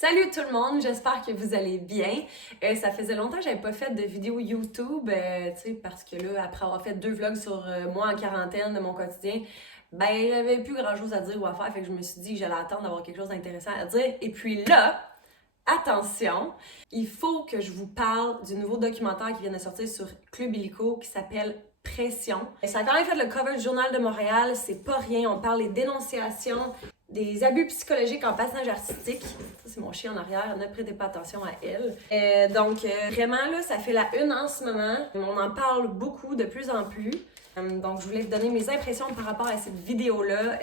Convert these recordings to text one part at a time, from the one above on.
Salut tout le monde, j'espère que vous allez bien. Ça faisait longtemps que j'avais pas fait de vidéo YouTube, parce que là, après avoir fait 2 vlogs sur moi en quarantaine de mon quotidien, j'avais plus grand chose à dire ou à faire, fait que je me suis dit que j'allais attendre d'avoir quelque chose d'intéressant à dire. Et puis là, attention, il faut que je vous parle du nouveau documentaire qui vient de sortir sur Club Illico qui s'appelle Pression. Ça a quand même fait le cover du Journal de Montréal, c'est pas rien, on parle des dénonciations, des abus psychologiques en patinage artistique. Ça, c'est mon chien en arrière, ne prêtez pas attention à elle. Vraiment, là, ça fait la une en ce moment. On en parle beaucoup, de plus en plus. Donc, je voulais vous donner mes impressions par rapport à cette vidéo-là.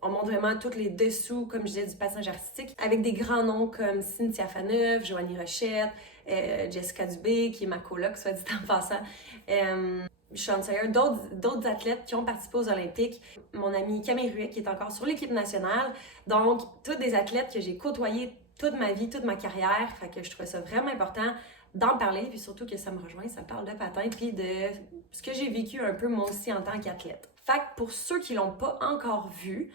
On montre vraiment tous les dessous, comme je disais, du patinage artistique, avec des grands noms comme Cynthia Faneuf, Joanie Rochette, Jessica Dubé, qui est ma coloc, soit dit en passant. Sean Sayer, d'autres athlètes qui ont participé aux Olympiques. Mon ami Camille Ruet, qui est encore sur l'équipe nationale. Donc, tous des athlètes que j'ai côtoyés toute ma vie, toute ma carrière. Fait que je trouvais ça vraiment important d'en parler, puis surtout que ça me rejoint, ça parle de patin, puis de ce que j'ai vécu un peu moi aussi en tant qu'athlète. Fait que pour ceux qui l'ont pas encore vu,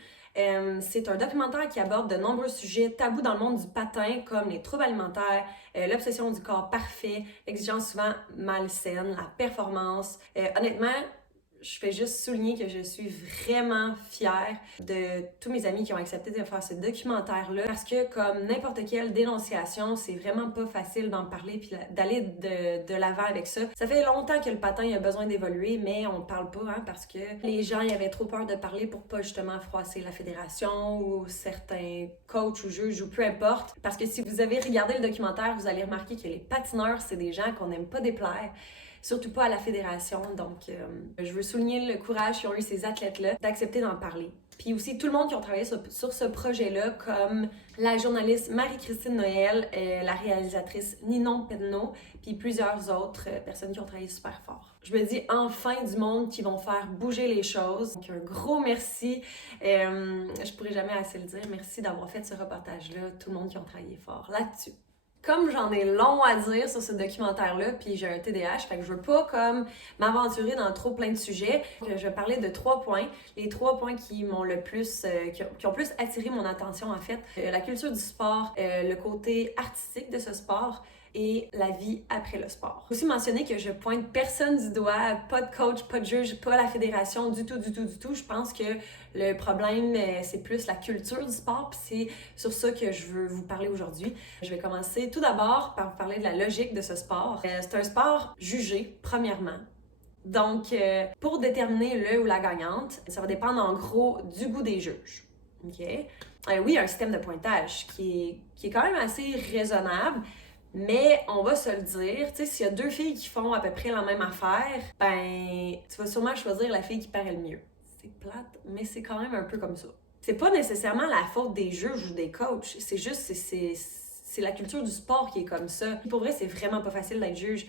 c'est un documentaire qui aborde de nombreux sujets tabous dans le monde du patin, comme les troubles alimentaires, l'obsession du corps parfait, l'exigence souvent malsaine, la performance. Honnêtement, je fais juste souligner que je suis vraiment fière de tous mes amis qui ont accepté de faire ce documentaire-là parce que comme n'importe quelle dénonciation, c'est vraiment pas facile d'en parler puis d'aller de l'avant avec ça. Ça fait longtemps que le patin a besoin d'évoluer, mais on parle pas parce que les gens y avaient trop peur de parler pour pas justement froisser la fédération ou certains coachs ou juges ou peu importe. Parce que si vous avez regardé le documentaire, vous allez remarquer que les patineurs, c'est des gens qu'on n'aime pas déplaire. Surtout pas à la fédération. Donc, je veux souligner le courage qu'ont eu ces athlètes-là d'accepter d'en parler. Puis aussi, tout le monde qui a travaillé sur ce projet-là, comme la journaliste Marie-Christine Noël, la réalisatrice Ninon Penneau, puis plusieurs autres personnes qui ont travaillé super fort. Je me dis enfin du monde qui vont faire bouger les choses. Donc, un gros merci. Je pourrais jamais assez le dire. Merci d'avoir fait ce reportage-là. Tout le monde qui a travaillé fort là-dessus. Comme j'en ai long à dire sur ce documentaire-là, puis j'ai un TDAH, fait que je veux pas comme m'aventurer dans trop plein de sujets. Je vais parler de 3 points. Les 3 points qui m'ont le plus, qui ont plus attiré mon attention en fait. La culture du sport, le côté artistique de ce sport et la vie après le sport. Aussi mentionner que je pointe personne du doigt, pas de coach, pas de juge, pas la fédération, du tout. Je pense que le problème, c'est plus la culture du sport, puis c'est sur ça que je veux vous parler aujourd'hui. Je vais commencer tout d'abord par vous parler de la logique de ce sport. C'est un sport jugé, premièrement. Donc, pour déterminer le ou la gagnante, ça va dépendre en gros du goût des juges. OK? Oui, il y a un système de pointage qui est quand même assez raisonnable, mais on va se le dire, tu sais, s'il y a 2 filles qui font à peu près la même affaire, tu vas sûrement choisir la fille qui paraît le mieux. C'est plate, mais c'est quand même un peu comme ça. C'est pas nécessairement la faute des juges ou des coachs, c'est juste, c'est la culture du sport qui est comme ça. Pour vrai, c'est vraiment pas facile d'être juge.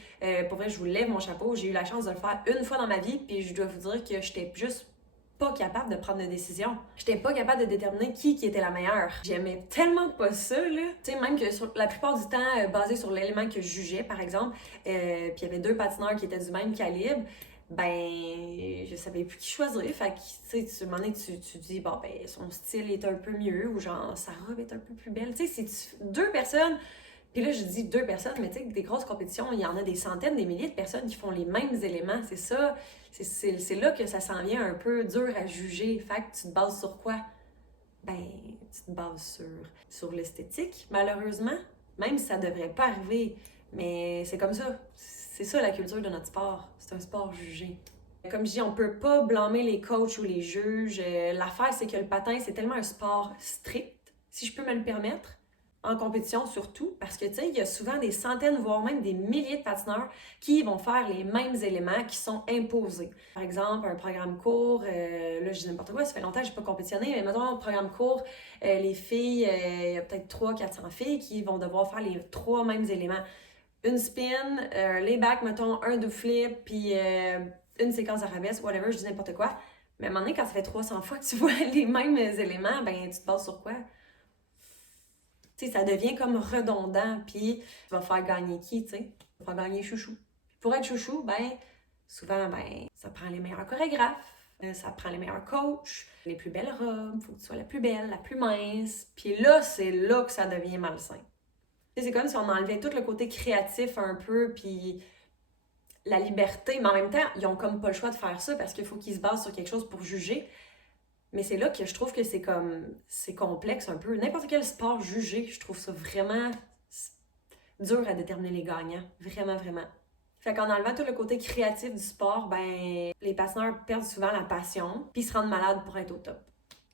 Pour vrai, je vous lève mon chapeau. J'ai eu la chance de le faire une fois dans ma vie, puis je dois vous dire que j'étais juste pas capable de prendre de décision. J'étais pas capable de déterminer qui était la meilleure. J'aimais tellement pas ça, là. Tu sais, même que sur la plupart du temps, basé sur l'élément que je jugeais, par exemple, puis il y avait 2 patineurs qui étaient du même calibre, je savais plus qui choisir. Fait que, tu sais, à un moment donné, tu dis, bon, son style est un peu mieux, ou genre, sa robe est un peu plus belle. Tu sais, c'est 2 personnes. Puis là, je dis 2 personnes, mais tu sais, des grosses compétitions, il y en a des centaines, des milliers de personnes qui font les mêmes éléments. C'est ça, c'est là que ça s'en vient un peu dur à juger. Fait que tu te bases sur quoi? Tu te bases sur l'esthétique, malheureusement. Même si ça devrait pas arriver. Mais c'est comme ça. C'est ça la culture de notre sport. C'est un sport jugé. Comme je dis, on peut pas blâmer les coachs ou les juges. L'affaire, c'est que le patin, c'est tellement un sport strict, si je peux me le permettre. En compétition surtout, parce que tu sais, il y a souvent des centaines, voire même des milliers de patineurs qui vont faire les mêmes éléments qui sont imposés. Par exemple, un programme court, là je dis n'importe quoi, ça fait longtemps que j'ai pas compétitionné, mais mettons un programme court, les filles, il y a peut-être 300-400 filles qui vont devoir faire les 3 mêmes éléments. Une spin, les back, mettons un double flip, puis une séquence arabesque, whatever, je dis n'importe quoi. Mais à un moment donné, quand ça fait 300 fois que tu vois les mêmes éléments, tu te bases sur quoi? Tu sais, ça devient comme redondant, puis tu vas faire gagner qui, tu sais? Tu vas faire gagner chouchou. Pour être chouchou, souvent, ça prend les meilleurs chorégraphes, Ça prend les meilleurs coachs, les plus belles robes, faut que tu sois la plus belle, la plus mince. Puis là, c'est là que ça devient malsain. C'est comme si on enlevait tout le côté créatif un peu, puis la liberté. Mais en même temps, ils ont comme pas le choix de faire ça parce qu'il faut qu'ils se basent sur quelque chose pour juger. Mais c'est là que je trouve que c'est complexe un peu. N'importe quel sport jugé, je trouve ça vraiment dur à déterminer les gagnants. Vraiment, vraiment. Fait qu'en enlevant tout le côté créatif du sport, ben les patineurs perdent souvent la passion puis se rendent malades pour être au top.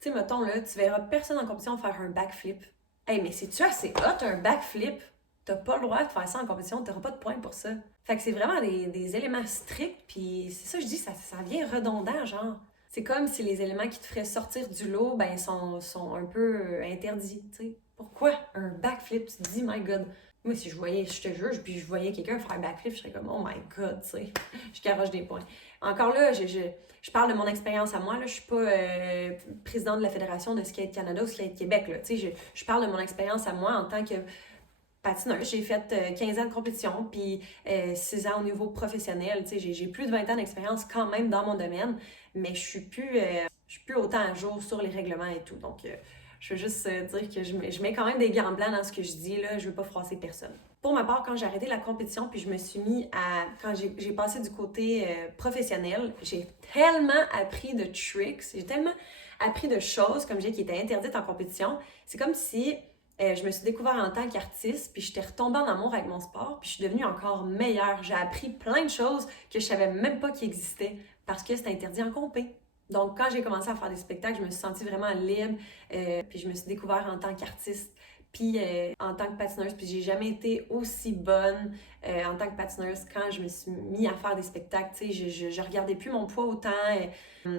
Tu sais, mettons là, tu verras personne en compétition faire un backflip. Hey, mais c'est-tu assez hot un backflip? T'as pas le droit de faire ça en compétition, t'auras pas de points pour ça. Fait que c'est vraiment des éléments stricts, puis c'est ça que je dis, ça vient redondant, genre. C'est comme si les éléments qui te feraient sortir du lot, ben, sont un peu interdits, tu sais. Pourquoi un backflip? Tu te dis, my God. Moi, si je te juge, puis je voyais quelqu'un faire un backflip, je serais comme, oh my God, tu sais. Je garoche des points. Encore là, je parle de mon expérience à moi, là. Je suis pas présidente de la Fédération de Skate Canada ou Skate Québec, là. Tu sais, je parle de mon expérience à moi en tant que patineuse. J'ai fait 15 ans de compétition, puis 6 ans au niveau professionnel. Tu sais, j'ai plus de 20 ans d'expérience quand même dans mon domaine, mais je suis plus autant à jour sur les règlements et tout. Donc, je veux juste dire que je mets quand même des gants blancs dans ce que je dis, là. Je veux pas froisser personne. Pour ma part, quand j'ai arrêté la compétition, puis je me suis mis à... Quand j'ai passé du côté professionnel, j'ai tellement appris de tricks, j'ai tellement appris de choses, comme je dis, qui étaient interdites en compétition. C'est comme si... je me suis découvert en tant qu'artiste, puis j'étais retombée en amour avec mon sport, puis je suis devenue encore meilleure. J'ai appris plein de choses que je savais même pas qu'ils existaient parce que c'était interdit en compé. Donc, quand j'ai commencé à faire des spectacles, je me suis sentie vraiment libre, puis je me suis découvert en tant qu'artiste, puis en tant que patineuse, puis j'ai jamais été aussi bonne en tant que patineuse quand je me suis mis à faire des spectacles. Tu sais, je regardais plus mon poids autant,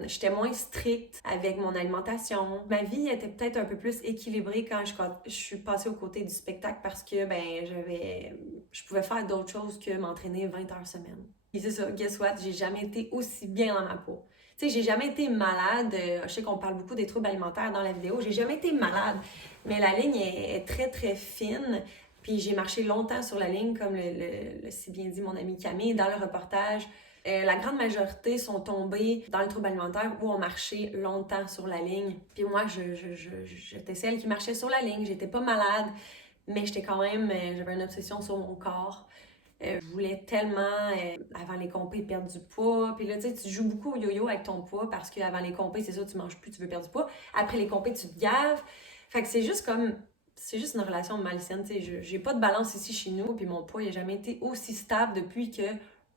j'étais moins stricte avec mon alimentation. Ma vie était peut-être un peu plus équilibrée quand je suis passée aux côtés du spectacle parce que je pouvais faire d'autres choses que m'entraîner 20 heures semaine. Et c'est ça, guess what? J'ai jamais été aussi bien dans ma peau. Tu sais, j'ai jamais été malade. Je sais qu'on parle beaucoup des troubles alimentaires dans la vidéo. J'ai jamais été malade, mais la ligne est très, très fine. Puis j'ai marché longtemps sur la ligne, comme le si bien dit mon ami Camille dans le reportage. La grande majorité sont tombés dans le trouble alimentaire ou ont marché longtemps sur la ligne. Puis moi, j'étais celle qui marchait sur la ligne. J'étais pas malade, mais j'étais quand même... j'avais une obsession sur mon corps. Je voulais tellement, avant les compés, perdre du poids. Puis là, tu sais, tu joues beaucoup au yo-yo avec ton poids parce qu'avant les compés, c'est ça, tu manges plus, tu veux perdre du poids. Après les compés, tu te gaves. Fait que c'est juste une relation malsaine, tu sais. J'ai pas de balance ici chez nous, puis mon poids, il a jamais été aussi stable depuis que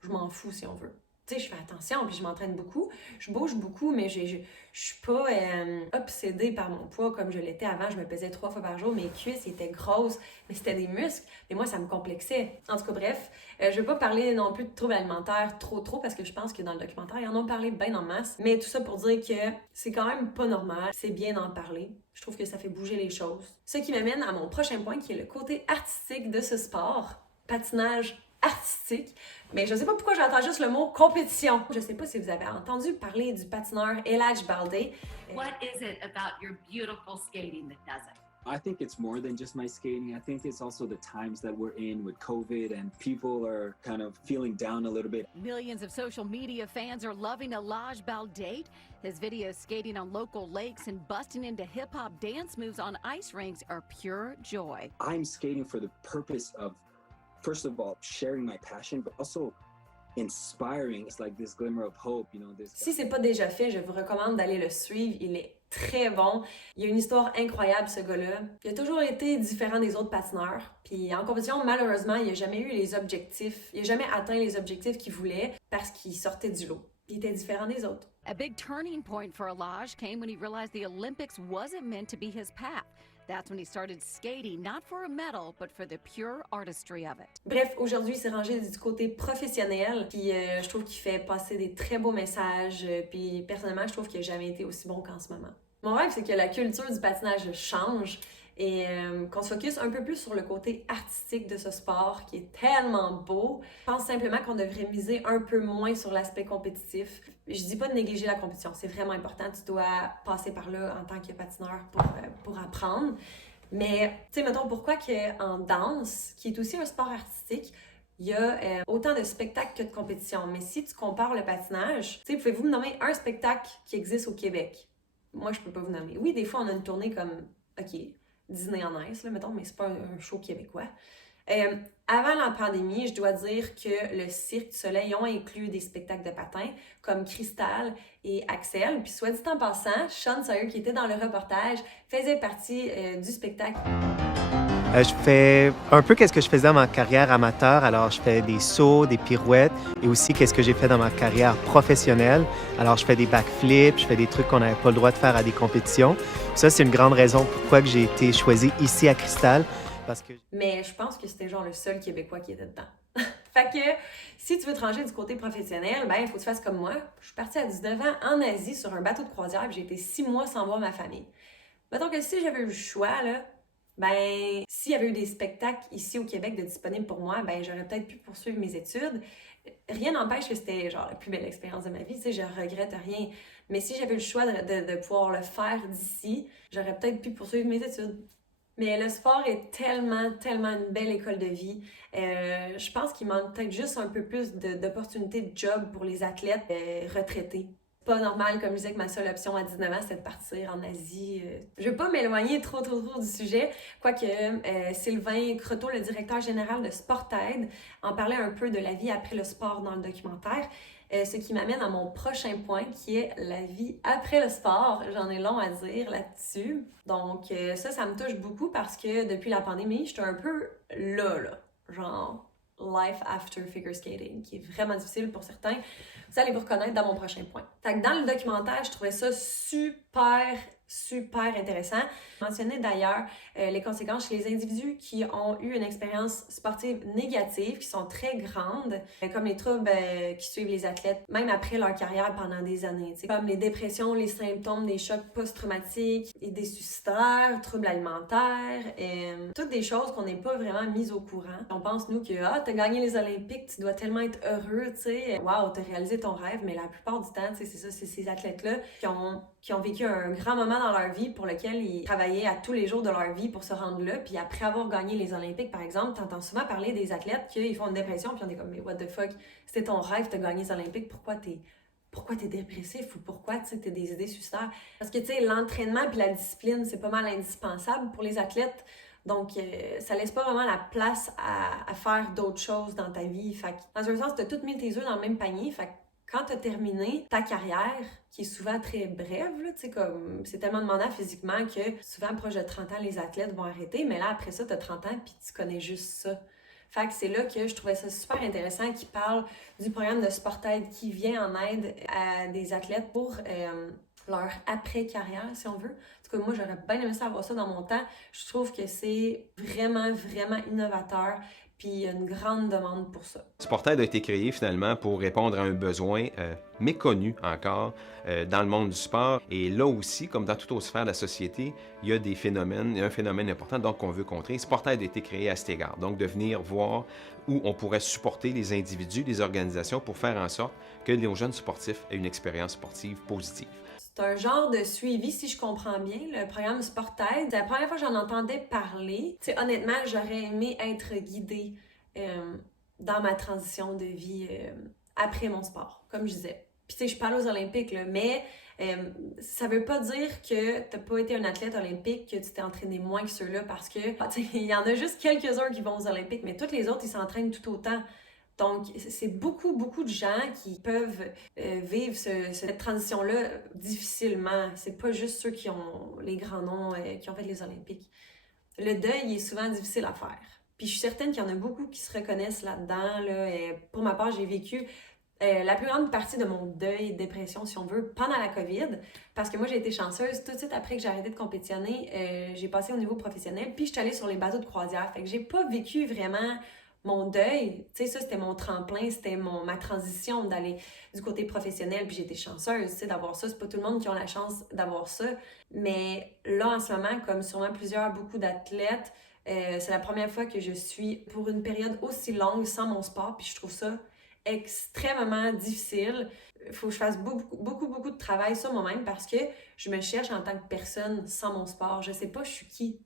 je m'en fous, si on veut. Tu sais, je fais attention, puis je m'entraîne beaucoup, je bouge beaucoup, mais je suis pas obsédée par mon poids comme je l'étais avant. Je me pesais 3 fois par jour, mes cuisses étaient grosses, mais c'était des muscles, mais moi, ça me complexait. En tout cas, bref, je veux pas parler non plus de troubles alimentaires trop, parce que je pense que dans le documentaire, ils en ont parlé bien en masse, mais tout ça pour dire que c'est quand même pas normal, c'est bien d'en parler. Je trouve que ça fait bouger les choses. Ce qui m'amène à mon prochain point, qui est le côté artistique de ce sport, patinage artistique. Mais je sais pas pourquoi j'entends juste le mot compétition. Je sais pas si vous avez entendu parler du patineur Elijah Balde. What is it about your beautiful skating that does it? I think it's more than just my skating. I think it's also the times that we're in with COVID and people are kind of feeling down a little bit. Millions of social media fans are loving Elijah Balde. His videos skating on local lakes and busting into hip-hop dance moves on ice rinks are pure joy. I'm skating for the purpose of, first of all, sharing my passion, but also inspiring. It's like this glimmer of hope, you know. Si c'est pas déjà fait, je vous recommande d'aller le suivre. Il est très bon. Il a une histoire incroyable, ce gars-là. Il a toujours été différent des autres patineurs. Puis en compétition, malheureusement, il n'a jamais eu les objectifs. Il n'a jamais atteint les objectifs qu'il voulait parce qu'il sortait du lot. Il était différent des autres. A big turning point for Elijah came when he realized the Olympics wasn't meant to be his path. That's when he started skating, not for a medal, but for the pure artistry of it. Bref, aujourd'hui, il s'est rangé du côté professionnel, puis je trouve qu'il fait passer des très beaux messages, puis personnellement, je trouve qu'il n'a jamais été aussi bon qu'en ce moment. Mon rêve, c'est que la culture du patinage change et qu'on se focus un peu plus sur le côté artistique de ce sport qui est tellement beau. Je pense simplement qu'on devrait miser un peu moins sur l'aspect compétitif. Je dis pas de négliger la compétition, c'est vraiment important. Tu dois passer par là en tant que patineur pour apprendre. Mais, tu sais, mettons, pourquoi qu'en danse, qui est aussi un sport artistique, il y a autant de spectacles que de compétitions. Mais si tu compares le patinage, tu sais, pouvez-vous me nommer un spectacle qui existe au Québec? Moi, je peux pas vous nommer. Oui, des fois, on a une tournée comme, OK, Disney en Ice, là, mettons, mais c'est pas un show québécois. Avant la pandémie, je dois dire que le Cirque du Soleil ont inclus des spectacles de patin comme Cristal et Axel. Puis soit dit en passant, Sean Sawyer, qui était dans le reportage, faisait partie du spectacle. Je fais un peu qu'est-ce que je faisais dans ma carrière amateur. Alors, je fais des sauts, des pirouettes et aussi qu'est-ce que j'ai fait dans ma carrière professionnelle. Alors, je fais des backflips, je fais des trucs qu'on n'avait pas le droit de faire à des compétitions. Ça, c'est une grande raison pourquoi que j'ai été choisi ici à Cristal. Parce que... Mais je pense que c'était genre le seul Québécois qui était dedans. Fait que si tu veux te ranger du côté professionnel, ben il faut que tu fasses comme moi. Je suis partie à 19 ans en Asie sur un bateau de croisière et j'ai été 6 mois sans voir ma famille. Mettons que si j'avais eu le choix, là, ben s'il y avait eu des spectacles ici au Québec de disponibles pour moi, ben j'aurais peut-être pu poursuivre mes études. Rien n'empêche que c'était genre la plus belle expérience de ma vie, tu sais, je regrette rien. Mais si j'avais eu le choix de pouvoir le faire d'ici, j'aurais peut-être pu poursuivre mes études. Mais le sport est tellement, tellement une belle école de vie. Je pense qu'il manque peut-être juste un peu plus d'opportunités de job pour les athlètes retraités. C'est pas normal, comme je disais, que ma seule option à 19 ans, c'était de partir en Asie. Je veux pas m'éloigner trop du sujet, quoique Sylvain Croteau, le directeur général de Sportaid, en parlait un peu de la vie après le sport dans le documentaire. Ce qui m'amène à mon prochain point, qui est la vie après le sport. J'en ai long à dire là-dessus. Donc ça me touche beaucoup parce que depuis la pandémie, j'étais un peu là. Genre life after figure skating, qui est vraiment difficile pour certains. Vous allez vous reconnaître dans mon prochain point. Fait que dans le documentaire, je trouvais ça super intéressant. Je mentionnais d'ailleurs les conséquences chez les individus qui ont eu une expérience sportive négative, qui sont très grandes, comme les troubles qui suivent les athlètes, même après leur carrière pendant des années, comme les dépressions, les symptômes des chocs post-traumatiques, idées suicidaires, troubles alimentaires, toutes des choses qu'on n'est pas vraiment mises au courant. On pense, nous, que t'as gagné les Olympiques, tu dois tellement être heureux, tu sais, wow, t'as réalisé ton rêve, mais la plupart du temps, tu sais, c'est ça, c'est ces athlètes-là qui ont vécu un grand moment dans leur vie pour lequel ils travaillaient à tous les jours de leur vie pour se rendre là. Puis après avoir gagné les Olympiques, par exemple, t'entends souvent parler des athlètes qui font une dépression puis on est comme, mais what the fuck, c'était ton rêve, t'as gagné les Olympiques, pourquoi t'es dépressif ou pourquoi tu sais, t'as des idées suicidaires? Parce que tu sais, l'entraînement puis la discipline, c'est pas mal indispensable pour les athlètes. Donc, ça laisse pas vraiment la place à faire d'autres choses dans ta vie. Fait que, dans un sens, t'as tout mis tes œufs dans le même panier. Fait que quand tu as terminé ta carrière, qui est souvent très brève, là, comme c'est tellement demandant physiquement que souvent, proche de 30 ans, les athlètes vont arrêter. Mais là, après ça, tu as 30 ans puis tu connais juste ça. Fait que c'est là que je trouvais ça super intéressant qu'il parle du programme de Sportaid qui vient en aide à des athlètes pour leur après-carrière, si on veut. En tout cas, moi, j'aurais bien aimé ça avoir ça dans mon temps. Je trouve que c'est vraiment innovateur. Puis il y a une grande demande pour ça. Sportaid a été créé finalement pour répondre à un besoin méconnu encore dans le monde du sport. Et là aussi, comme dans toutes les sphères de la société, il y a un phénomène important donc qu'on veut contrer. Sportaid a été créé à cet égard, donc de venir voir où on pourrait supporter les individus, les organisations pour faire en sorte que les jeunes sportifs aient une expérience sportive positive. C'est un genre de suivi, si je comprends bien, le programme Sportaid. C'est la première fois que j'en entendais parler. Tu sais, honnêtement, j'aurais aimé être guidée dans ma transition de vie après mon sport, comme je disais. Puis tu sais, je parle aux Olympiques, là, mais ça veut pas dire que t'as pas été un athlète olympique, que tu t'es entraîné moins que ceux-là, parce que il y en a juste quelques-uns qui vont aux Olympiques, mais tous les autres, ils s'entraînent tout autant. Donc, c'est beaucoup de gens qui peuvent vivre cette transition-là difficilement. C'est pas juste ceux qui ont les grands noms, qui ont fait les Olympiques. Le deuil il est souvent difficile à faire. Puis je suis certaine qu'il y en a beaucoup qui se reconnaissent là-dedans. Là. Et pour ma part, j'ai vécu la plus grande partie de mon deuil, dépression, si on veut, pendant la COVID. Parce que moi, j'ai été chanceuse. Tout de suite après que j'ai arrêté de compétitionner, j'ai passé au niveau professionnel. Puis je suis allée sur les bateaux de croisière. Fait que j'ai pas vécu vraiment mon deuil, tu sais, ça c'était mon tremplin, c'était ma transition d'aller du côté professionnel, puis j'ai été chanceuse, tu sais, d'avoir ça. C'est pas tout le monde qui a la chance d'avoir ça, mais là, en ce moment, comme sûrement beaucoup d'athlètes, c'est la première fois que je suis pour une période aussi longue sans mon sport, puis je trouve ça extrêmement difficile. Il faut que je fasse beaucoup de travail sur moi-même parce que je me cherche en tant que personne sans mon sport. Je sais pas je suis qui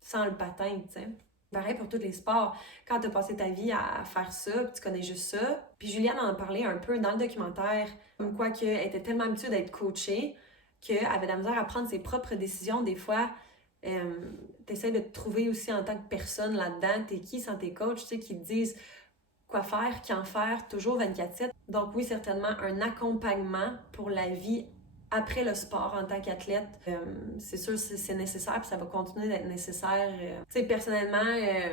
sans le patin, tu sais. Pareil pour tous les sports. Quand tu as passé ta vie à faire ça, puis tu connais juste ça. Puis Juliane en parlait un peu dans le documentaire, comme quoi qu'elle était tellement habituée d'être coachée qu'elle avait de la misère à prendre ses propres décisions. Des fois, tu essaies de te trouver aussi en tant que personne là-dedans. T'es qui sans tes coachs, tu sais, qui te disent quoi faire, quand faire, toujours 24/7. Donc oui, certainement un accompagnement pour la vie après le sport en tant qu'athlète. C'est sûr que c'est nécessaire, puis ça va continuer d'être nécessaire. Tu sais, personnellement,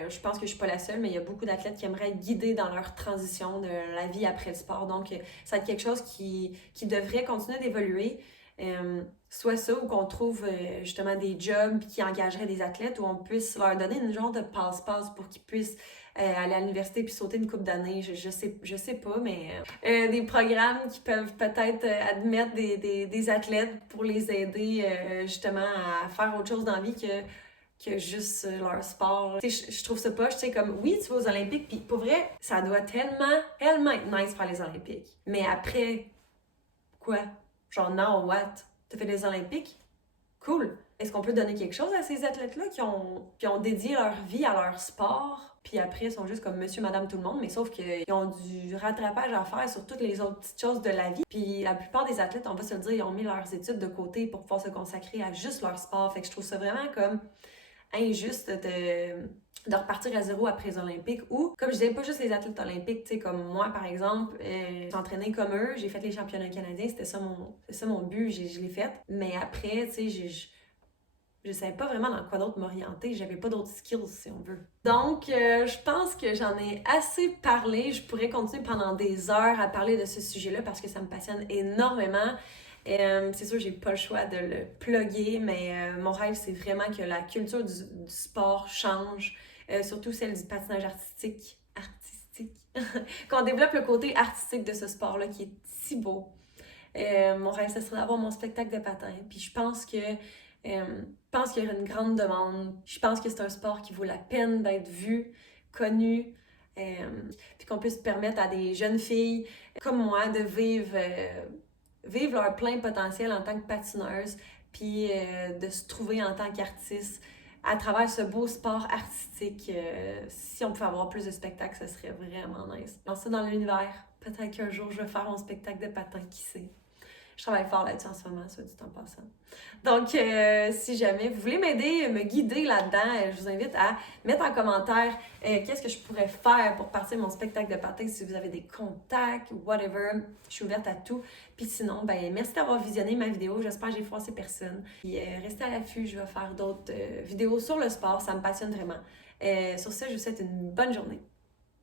je pense que je suis pas la seule, mais il y a beaucoup d'athlètes qui aimeraient être guidés dans leur transition de la vie après le sport. Donc, ça va être quelque chose qui devrait continuer d'évoluer. Soit ça, ou qu'on trouve justement des jobs qui engageraient des athlètes, où on puisse leur donner une genre de passe-passe pour qu'ils puissent aller à l'université puis sauter une couple d'années. Je sais pas, mais des programmes qui peuvent peut-être admettre des athlètes pour les aider justement à faire autre chose dans la vie que juste leur sport. Tu sais, je trouve ça poche, tu sais, comme, oui, tu vas aux Olympiques, puis pour vrai, ça doit tellement être nice faire les Olympiques. Mais après, quoi? Genre, now what? T'as fait les Olympiques? Cool. Est-ce qu'on peut donner quelque chose à ces athlètes-là qui ont dédié leur vie à leur sport, puis après, ils sont juste comme monsieur, madame, tout le monde, mais sauf qu'ils ont du rattrapage à faire sur toutes les autres petites choses de la vie. Puis la plupart des athlètes, on va se le dire, ils ont mis leurs études de côté pour pouvoir se consacrer à juste leur sport. Fait que je trouve ça vraiment comme injuste de repartir à zéro après les Olympiques, ou, comme je disais, pas juste les athlètes olympiques, tu sais, comme moi, par exemple, j'ai entraîné comme eux, j'ai fait les championnats canadiens, c'était ça mon but, je l'ai fait. Mais après, tu sais, je savais pas vraiment dans quoi d'autre m'orienter, j'avais pas d'autres skills, si on veut. Donc, je pense que j'en ai assez parlé, je pourrais continuer pendant des heures à parler de ce sujet-là parce que ça me passionne énormément. C'est sûr, j'ai pas le choix de le plugger, mais mon rêve, c'est vraiment que la culture du sport change, surtout celle du patinage artistique. Qu'on développe le côté artistique de ce sport-là qui est si beau. Mon rêve, ce serait d'avoir mon spectacle de patin. Puis je pense qu'il y aurait une grande demande. Je pense que c'est un sport qui vaut la peine d'être vu, connu, puis qu'on puisse permettre à des jeunes filles comme moi de vivre leur plein potentiel en tant que patineuse, puis de se trouver en tant qu'artiste à travers ce beau sport artistique. Si on pouvait avoir plus de spectacles, ce serait vraiment nice. Dans ça, dans l'univers, peut-être qu'un jour, je vais faire mon spectacle de patin, qui sait. Je travaille fort là-dessus en ce moment, ça dit en passant. Donc, si jamais vous voulez m'aider, me guider là-dedans, je vous invite à mettre en commentaire qu'est-ce que je pourrais faire pour partir mon spectacle de patin, si vous avez des contacts ou whatever. Je suis ouverte à tout. Puis sinon, ben merci d'avoir visionné ma vidéo. J'espère que j'ai froissé personne. Puis restez à l'affût, je vais faire d'autres vidéos sur le sport. Ça me passionne vraiment. Sur ce, je vous souhaite une bonne journée.